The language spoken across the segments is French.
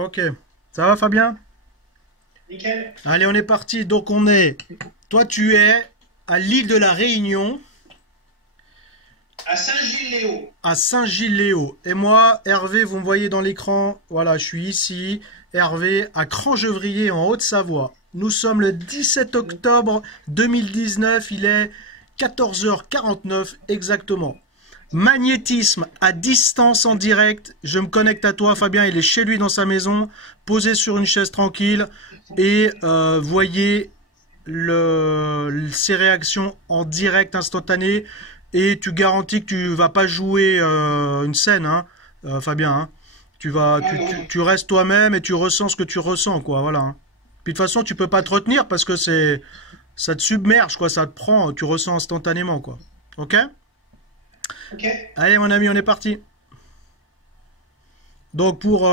Ok. Ça va, Fabien? Nickel. Allez, on est parti. Donc, toi, tu es à l'île de la Réunion, À Saint-Gilles-Léo. à Saint-Gilles-Léo. Et moi, Hervé, vous me voyez dans l'écran. Voilà, je suis ici. Hervé, à Crangevrier, en Haute-Savoie. Nous sommes le 17 octobre 2019. Il est 14h49 exactement. Magnétisme à distance en direct. Je me connecte à toi, Fabien. Il est chez lui dans sa maison, posé sur une chaise tranquille. Et voyez ses réactions en direct instantané. Et tu garantis que tu vas pas jouer une scène, hein, Fabien. Hein. Non, non, non. Tu restes toi-même et tu ressens ce que tu ressens, quoi. Voilà. Hein. Puis de toute façon, tu peux pas te retenir parce que ça te submerge, quoi. Ça te prend, tu ressens instantanément, quoi. Ok? Ok. Allez, mon ami, on est parti. Donc pour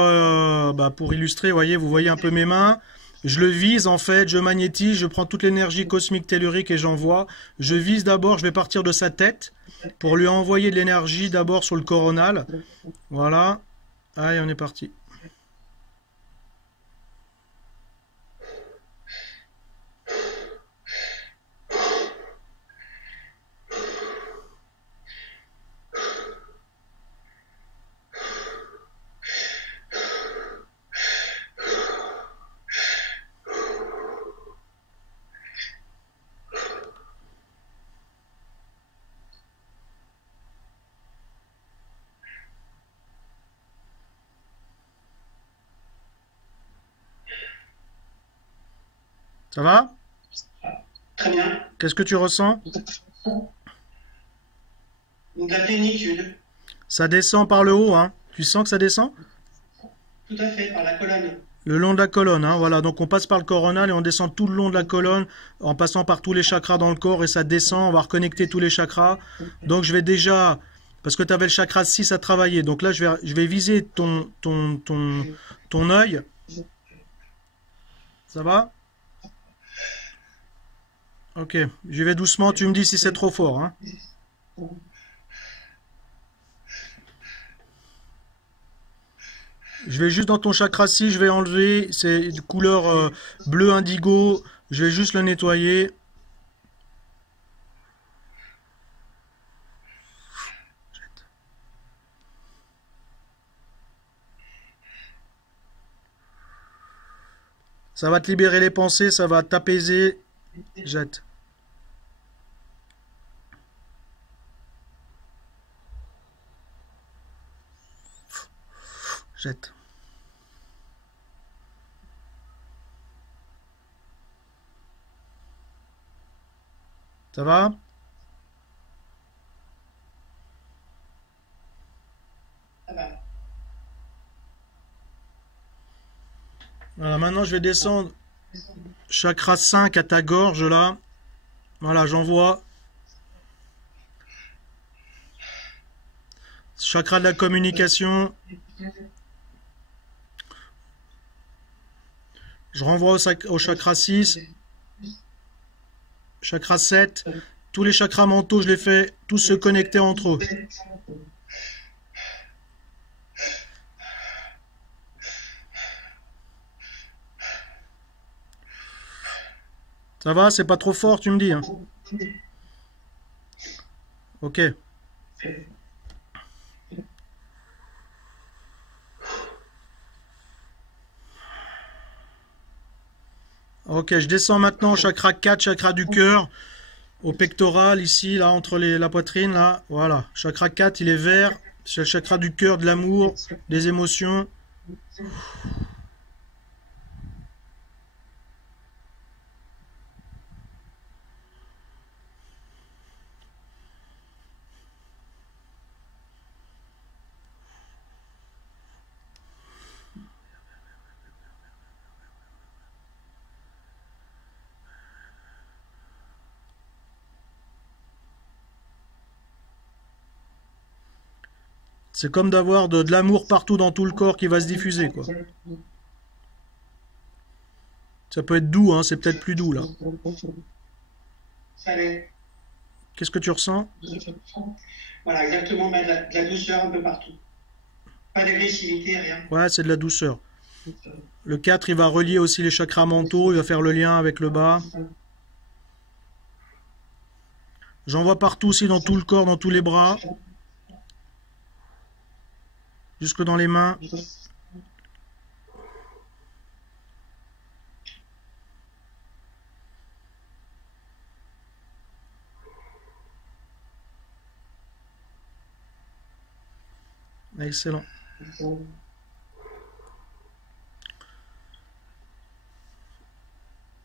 illustrer, vous voyez un peu mes mains. Je le vise en fait, je magnétise, je prends toute l'énergie cosmique tellurique et j'envoie. Je vise d'abord, je vais partir de sa tête pour lui envoyer de l'énergie d'abord sur le coronal. Voilà. Allez, on est parti. Ça va? Très bien. Qu'est-ce que tu ressens? De la plénitude. Ça descend par le haut, hein? Tu sens que ça descend? Tout à fait, par la colonne. Le long de la colonne, hein, voilà. Donc on passe par le coronal et on descend tout le long de la colonne en passant par tous les chakras dans le corps et ça descend. On va reconnecter tous les chakras. Donc je vais déjà, parce que tu avais le chakra 6 à travailler. Donc là je vais viser ton œil. Ça va? Ok. J'y vais doucement. Tu me dis si c'est trop fort, hein. Je vais juste dans ton chakra 6, je vais enlever. C'est de couleur bleu indigo. Je vais juste le nettoyer. Ça va te libérer les pensées, ça va t'apaiser. Jette. Jette. Ça va? Ça va. Voilà, maintenant je vais descendre chakra 5 à ta gorge là. Voilà, j'envoie. Chakra de la communication. Je renvoie au chakra 6. Chakra 7. Tous les chakras mentaux, je les fais tous se connecter entre eux. Ça va? C'est pas trop fort, tu me dis, hein? Ok. Ok, je descends maintenant au chakra 4, chakra du cœur, au pectoral, ici, là, entre la poitrine, là. Voilà. Chakra 4, il est vert. C'est le chakra du cœur, de l'amour, des émotions. C'est comme d'avoir de l'amour partout dans tout le corps qui va se diffuser, quoi. Ça peut être doux, hein, c'est peut-être plus doux, là. Ça l'est. Qu'est-ce que tu ressens? Voilà, exactement. De la douceur un peu partout. Pas d'agressivité, rien. Ouais, c'est de la douceur. Le 4, il va relier aussi les chakras mentaux, il va faire le lien avec le bas. J'envoie partout aussi, dans tout le corps, dans tous les bras. Jusque dans les mains. Excellent.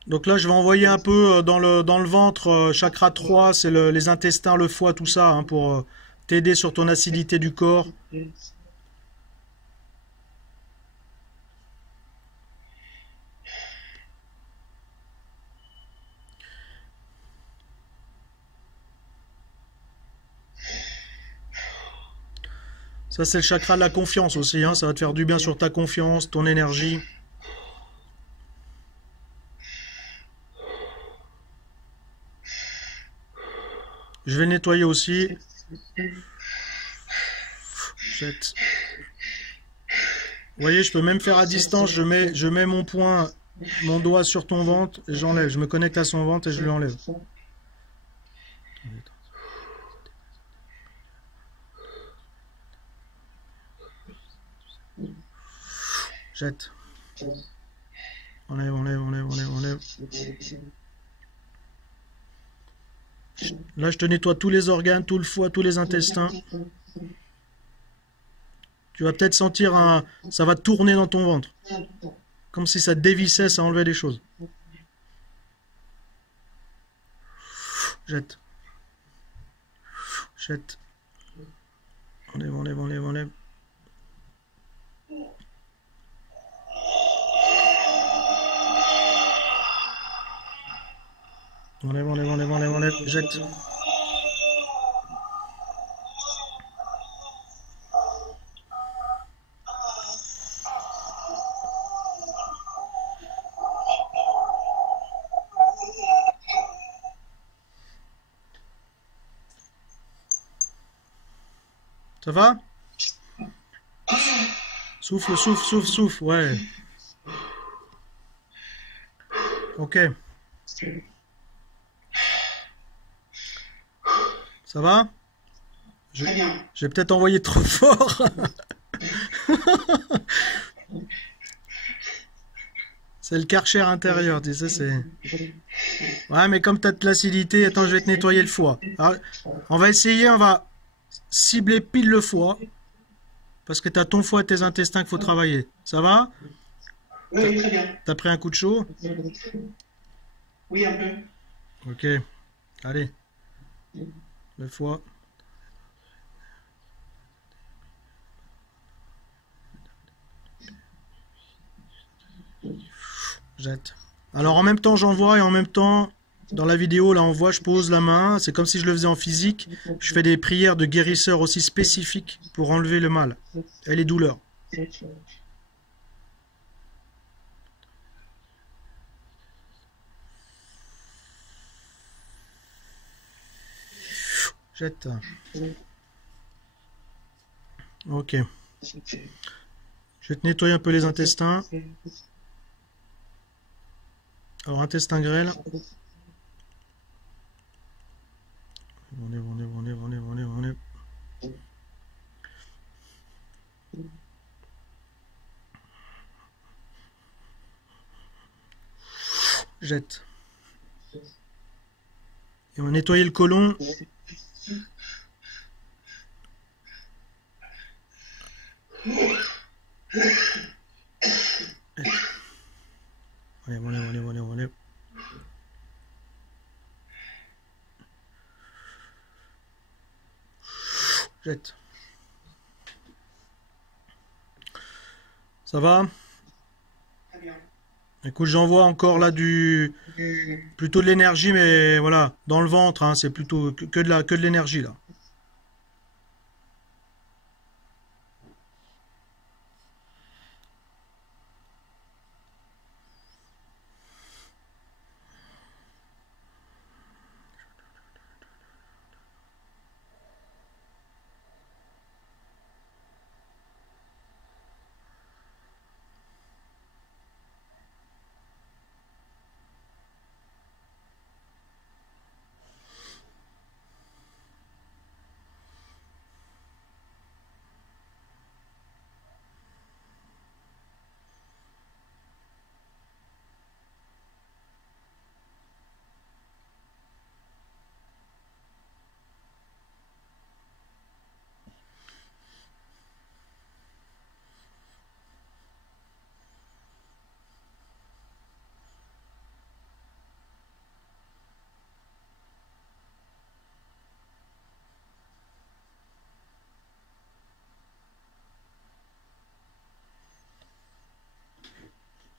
Donc là, je vais envoyer un peu dans le ventre, chakra 3, c'est les intestins, le foie, tout ça, hein, pour t'aider sur ton acidité du corps. Ça, c'est le chakra de la confiance aussi, hein, ça va te faire du bien sur ta confiance, ton énergie. Je vais nettoyer aussi. Jette. Vous voyez, je peux même faire à distance, je mets mon poing, mon doigt sur ton ventre et j'enlève. Je me connecte à son ventre et je lui enlève. Jette. Enlève, enlève, enlève, enlève, enlève. Là, je te nettoie tous les organes, tout le foie, tous les intestins. Tu vas peut-être sentir ça va tourner dans ton ventre. Comme si ça dévissait, ça enlevait des choses. Jette. Jette. Enlève, enlève, enlève, enlève. Enlève, enlève, enlève, enlève, enlève. Jette. Ça va? Souffle, souffle, souffle, souffle. Ouais. Ok. Ça va? Très bien. J'ai peut-être envoyé trop fort. C'est le Karcher intérieur, tu sais, c'est... Ouais, mais comme tu as de l'acidité, attends, je vais te nettoyer le foie. Alors, on va essayer, on va cibler pile le foie. Parce que tu as ton foie et tes intestins qu'il faut travailler. Ça va? Oui, très bien. T'as pris un coup de chaud? Oui, un peu. Ok. Allez. Le foie. Jette. Alors en même temps j'envoie et en même temps dans la vidéo là on voit je pose la main, c'est comme si je le faisais en physique, je fais des prières de guérisseur aussi spécifiques pour enlever le mal et les douleurs. Jette. Ok. Je vais te nettoyer un peu les intestins. Alors intestin grêle. On est. Jette. Et on va nettoyer le côlon. Enlève. Jette. Ça va? Très bien. Écoute, j'envoie encore là plutôt de l'énergie, mais voilà, dans le ventre, hein, c'est plutôt que de l'énergie là.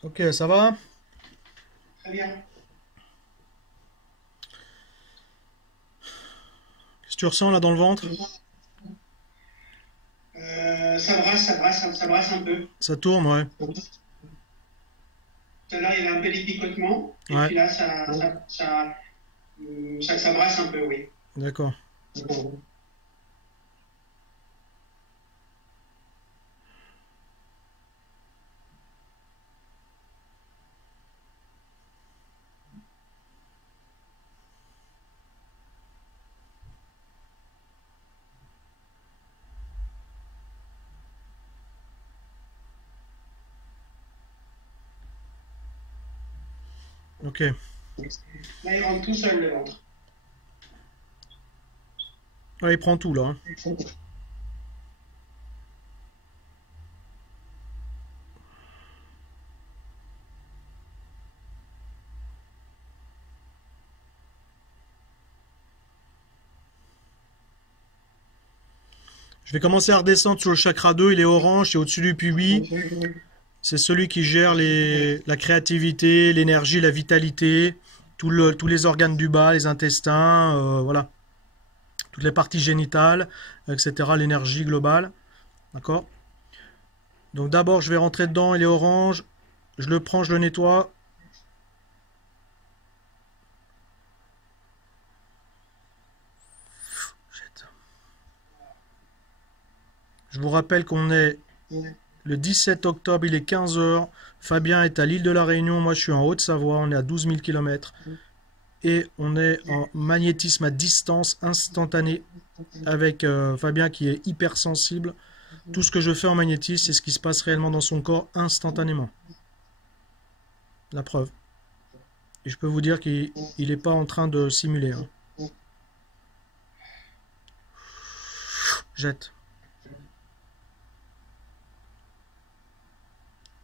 Ok, ça va? Très bien. Qu'est-ce que tu ressens là dans le ventre? Ça brasse un peu. Ça tourne, ouais. Tout à l'heure, il y avait un peu des picotements. Et Ouais, puis là, ça brasse un peu, oui. d'accord. Ok. Là, il rentre tout seul, le ventre. Ouais, il prend tout là, hein. Je vais commencer à redescendre sur le chakra 2, il est orange, c'est au-dessus du pubis. C'est celui qui gère la créativité, l'énergie, la vitalité, tous les organes du bas, les intestins, voilà, toutes les parties génitales, etc., l'énergie globale. D'accord? Donc d'abord, je vais rentrer dedans, il est orange, je le prends, je le nettoie. Je vous rappelle qu'on est le 17 octobre, il est 15 heures. Fabien est à l'île de la Réunion, moi je suis en Haute-Savoie, on est à 12 000 km. Et on est en magnétisme à distance instantané avec Fabien qui est hypersensible. Tout ce que je fais en magnétisme, c'est ce qui se passe réellement dans son corps instantanément. La preuve. Et je peux vous dire qu'il n'est pas en train de simuler, hein. Jette.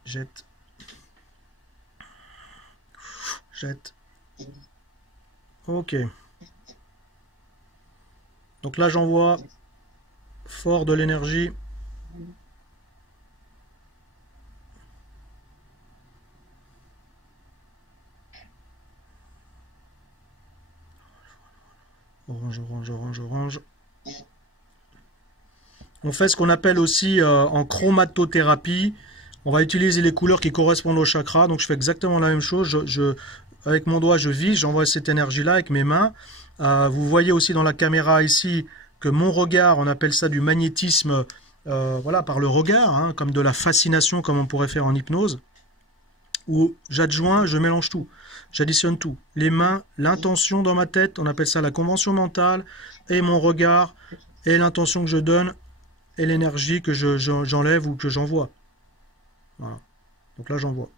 Jette. Jette. Ok. Donc là, j'envoie fort de l'énergie. Orange, orange, orange, orange. On fait ce qu'on appelle aussi en chromatothérapie. On va utiliser les couleurs qui correspondent au chakra. Donc je fais exactement la même chose. Avec mon doigt, je vise, j'envoie cette énergie-là avec mes mains. Vous voyez aussi dans la caméra ici que mon regard, on appelle ça du magnétisme, voilà, par le regard, hein, comme de la fascination, comme on pourrait faire en hypnose. Où j'adjoins, je mélange tout. J'additionne tout. Les mains, l'intention dans ma tête, on appelle ça la convention mentale, et mon regard, et l'intention que je donne, et l'énergie que j'enlève ou que j'envoie. Voilà. Donc là, j'envoie.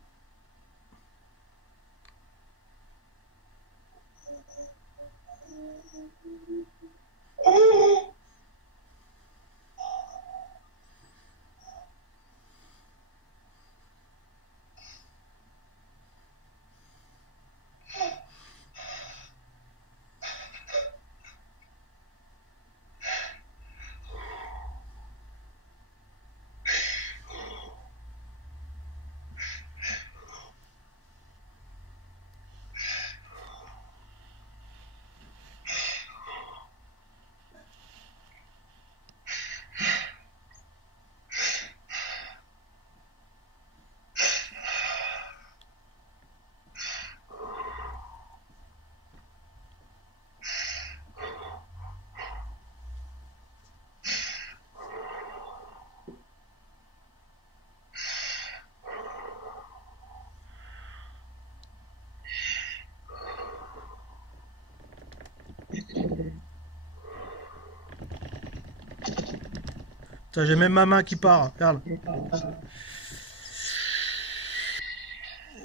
J'ai même ma main qui part. Regarde.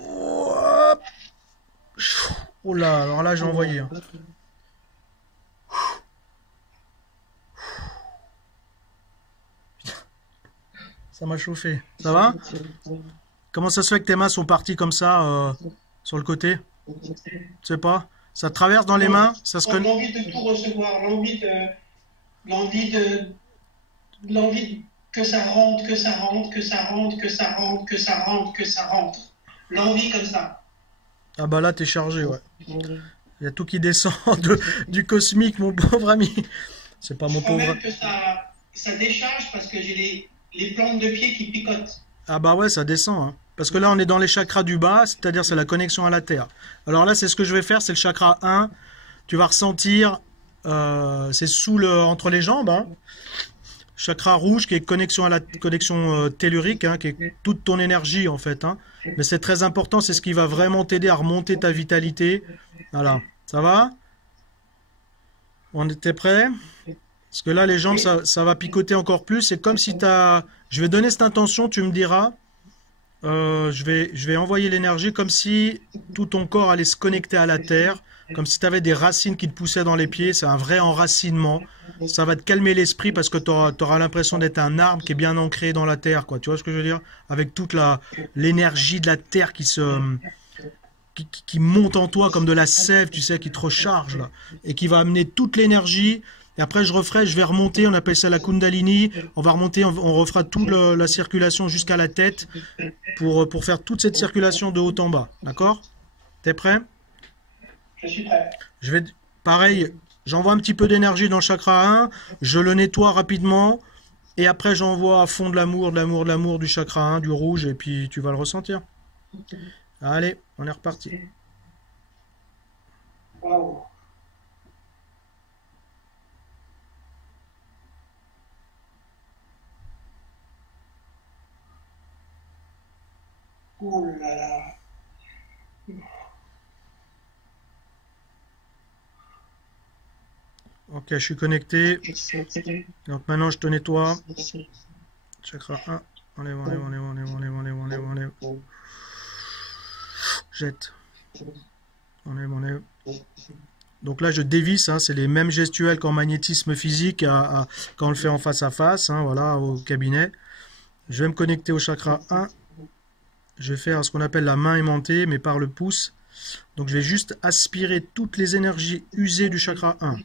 Hop. Oh là, alors là, j'ai envoyé, hein. Ça m'a chauffé. Ça va? Comment ça se fait que tes mains sont parties comme ça sur le côté? Je sais pas. Ça te traverse dans les mains? Ça se connaît? L'envie de tout recevoir, l'envie de, l'envie que ça rentre, que ça rentre, que ça rentre, que ça rentre, que ça rentre, que ça rentre. l'envie comme ça. Ah bah là, t'es chargé, ouais. Il y a tout qui descend du cosmique, mon pauvre ami. C'est pas Je mon crois pauvre. même que ça décharge parce que j'ai les plantes de pied qui picotent. Ah bah ouais, ça descend, hein. Parce que là, on est dans les chakras du bas, c'est-à-dire c'est la connexion à la Terre. Alors là, c'est ce que je vais faire, c'est le chakra 1. Tu vas ressentir, c'est entre les jambes, hein. Chakra rouge qui est connexion à la connexion tellurique, hein, qui est toute ton énergie en fait, hein. Mais c'est très important, c'est ce qui va vraiment t'aider à remonter ta vitalité. Voilà, ça va? On était prêt? Parce que là, les jambes, Oui, ça va picoter encore plus. C'est comme si t'as... Je vais donner cette intention, tu me diras. Je vais envoyer l'énergie comme si tout ton corps allait se connecter à la terre, comme si tu avais des racines qui te poussaient dans les pieds. C'est un vrai enracinement. Ça va te calmer l'esprit parce que tu auras l'impression d'être un arbre qui est bien ancré dans la terre, quoi. Tu vois ce que je veux dire? Avec toute l'énergie de la terre qui monte en toi comme de la sève, tu sais, qui te recharge là, et qui va amener toute l'énergie. Et après, je vais remonter, on appelle ça la Kundalini. On va remonter, on refera toute la circulation jusqu'à la tête pour faire toute cette circulation de haut en bas. D'accord? T'es prêt? je suis prêt. Je vais, pareil, j'envoie un petit peu d'énergie dans le chakra 1, je le nettoie rapidement, et après j'envoie à fond de l'amour, de l'amour, de l'amour du chakra 1, du rouge, et puis tu vas le ressentir. Allez, on est reparti. Waouh. Oh là là. Ok, je suis connecté. Donc maintenant je te nettoie. Chakra 1. Enlève, enlève, enlève, enlève, enlève, enlève, enlève, enlève. Jette. Enlève, enlève. Donc là, je dévisse, hein, c'est les mêmes gestuels qu'en magnétisme physique quand on le fait en face à face, hein, voilà, au cabinet. Je vais me connecter au chakra 1. Je vais faire ce qu'on appelle la main aimantée, mais par le pouce. Donc je vais juste aspirer toutes les énergies usées du chakra 1.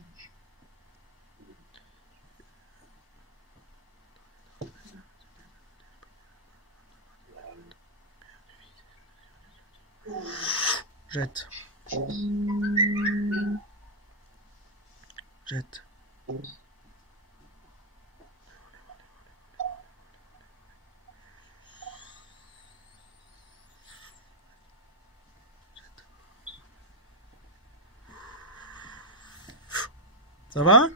Jette, jette. Ça va?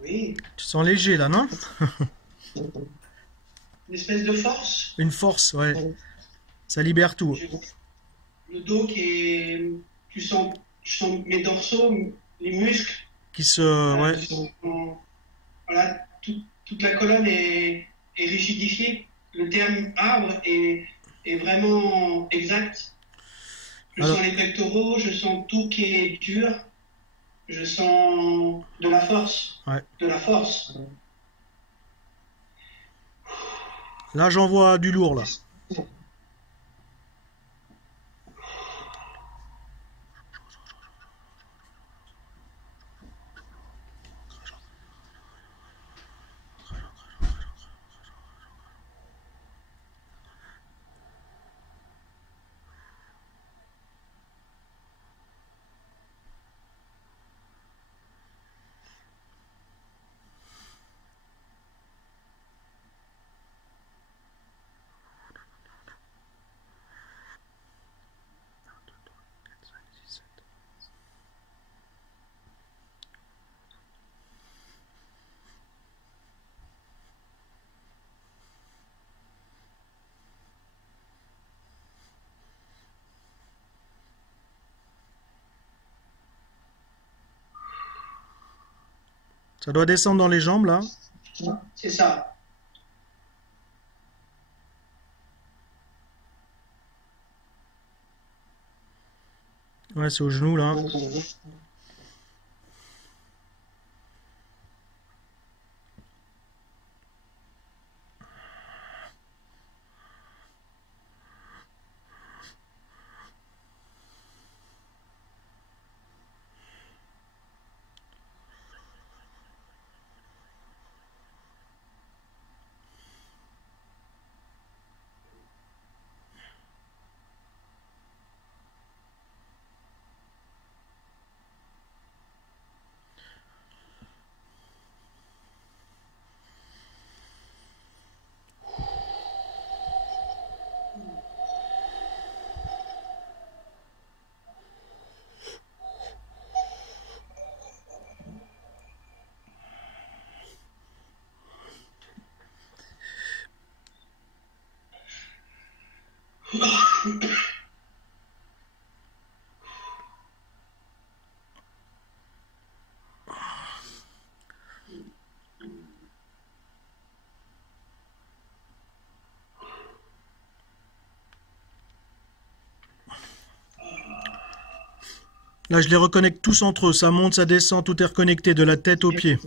Oui. Tu te sens léger là, non? Une espèce de force. Une force, ouais. Ça libère tout. J'ai le dos qui est. Je sens mes dorsaux, les muscles, Qui se... Ouais. qui sont. Voilà, toute la colonne est rigidifiée. Le terme arbre est vraiment exact. Je Alors, sens les pectoraux, je sens tout qui est dur, je sens de la force. ouais. De la force. Là, j'envoie du lourd, là. Ça doit descendre dans les jambes, là. C'est ça. Ouais, c'est au genou, là. Là, je les reconnecte tous entre eux. Ça monte, ça descend, tout est reconnecté de la tête aux pieds.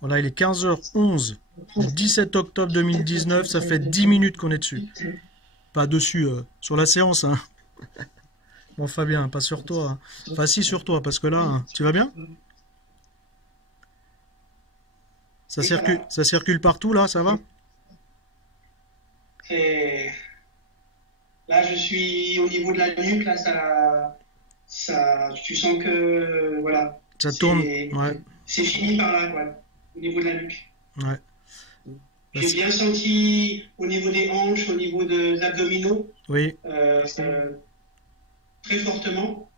Voilà, il est 15h11 du 17 octobre 2019. Ça fait 10 minutes qu'on est dessus. Pas dessus, sur la séance, hein. Bon, Fabien, pas sur toi, hein. Enfin, si, sur toi, parce que là, hein, tu vas bien? Oui, ça va. Ça circule partout, là, ça va? Et là, je suis au niveau de la nuque, là, tu sens que, voilà, Ça tourne? Ouais, c'est fini par là, quoi, au niveau de la nuque. ouais. Bah, J'ai bien senti au niveau des hanches, au niveau de l'abdominaux, oui, très fortement.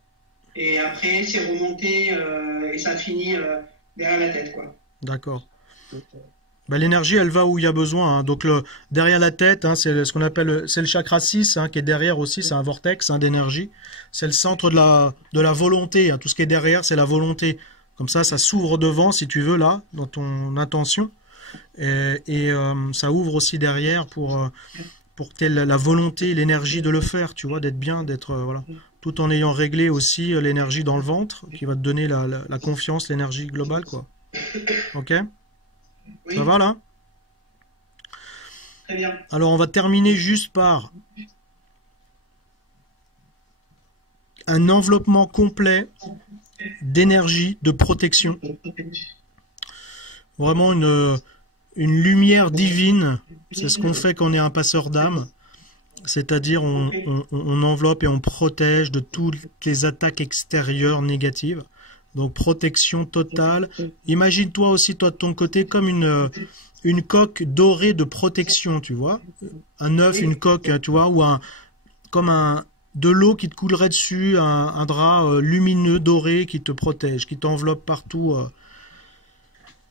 Et après, c'est remonté et ça finit derrière la tête, quoi. d'accord. Bah, l'énergie, elle va où il y a besoin, hein. Donc derrière la tête, hein, c'est ce qu'on appelle, c'est le chakra 6, hein, qui est derrière aussi, c'est un vortex, hein, d'énergie. C'est le centre de la volonté, hein. Tout ce qui est derrière, c'est la volonté. Comme ça s'ouvre devant, si tu veux, là, dans ton intention. Ça ouvre aussi derrière pour que tu aies la volonté, l'énergie de le faire, tu vois, d'être bien, d'être, voilà. Tout en ayant réglé aussi l'énergie dans le ventre, qui va te donner la confiance, l'énergie globale, quoi. Ok? Ça Oui, va là? très bien. Alors on va terminer juste par un enveloppement complet d'énergie, de protection. Vraiment une lumière divine. C'est ce qu'on fait quand on est un passeur d'âme. C'est-à-dire on enveloppe et on protège de toutes les attaques extérieures négatives. Donc protection totale. Imagine-toi aussi toi de ton côté comme une coque dorée de protection, tu vois. Un œuf, une Oui, coque, tu vois, ou comme de l'eau qui te coulerait dessus, un drap lumineux doré qui te protège, qui t'enveloppe partout.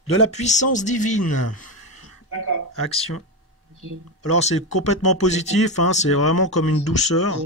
De la puissance divine. d'accord. Action. Alors c'est complètement positif, hein, c'est vraiment comme une douceur.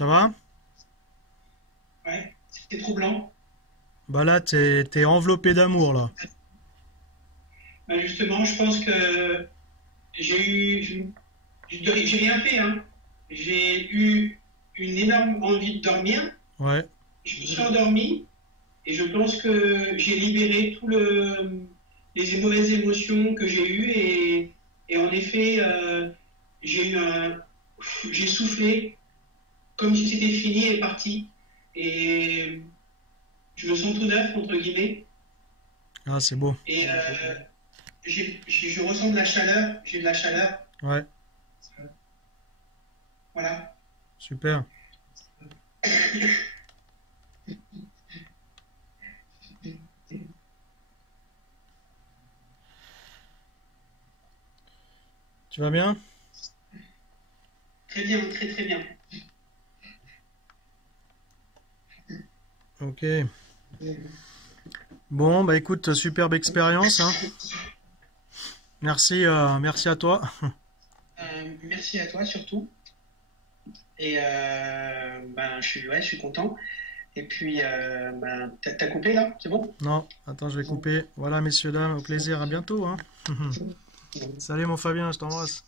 Ça va? Ouais, c'était troublant. Bah là, t'es enveloppé d'amour, là. Ben justement, je pense que j'ai eu, j'ai rien fait, hein. J'ai eu une énorme envie de dormir. Ouais. Je me suis endormi et je pense que j'ai libéré les mauvaises émotions que j'ai eues et en effet, j'ai eu j'ai soufflé comme si c'était fini et parti. Et je me sens tout neuf, entre guillemets. Ah, c'est beau. Et je ressens de la chaleur, j'ai de la chaleur. Ouais, Voilà. super. Tu vas bien? Très bien, très très bien. Ok. Bon, bah écoute, superbe expérience, hein. Merci, merci à toi. Merci à toi surtout. Et ben, ouais, je suis content. Et puis, ben, t'as coupé là? C'est bon? Non, attends, je vais couper. Voilà, messieurs, dames, au plaisir, à bientôt, hein. Salut mon Fabien, je t'embrasse.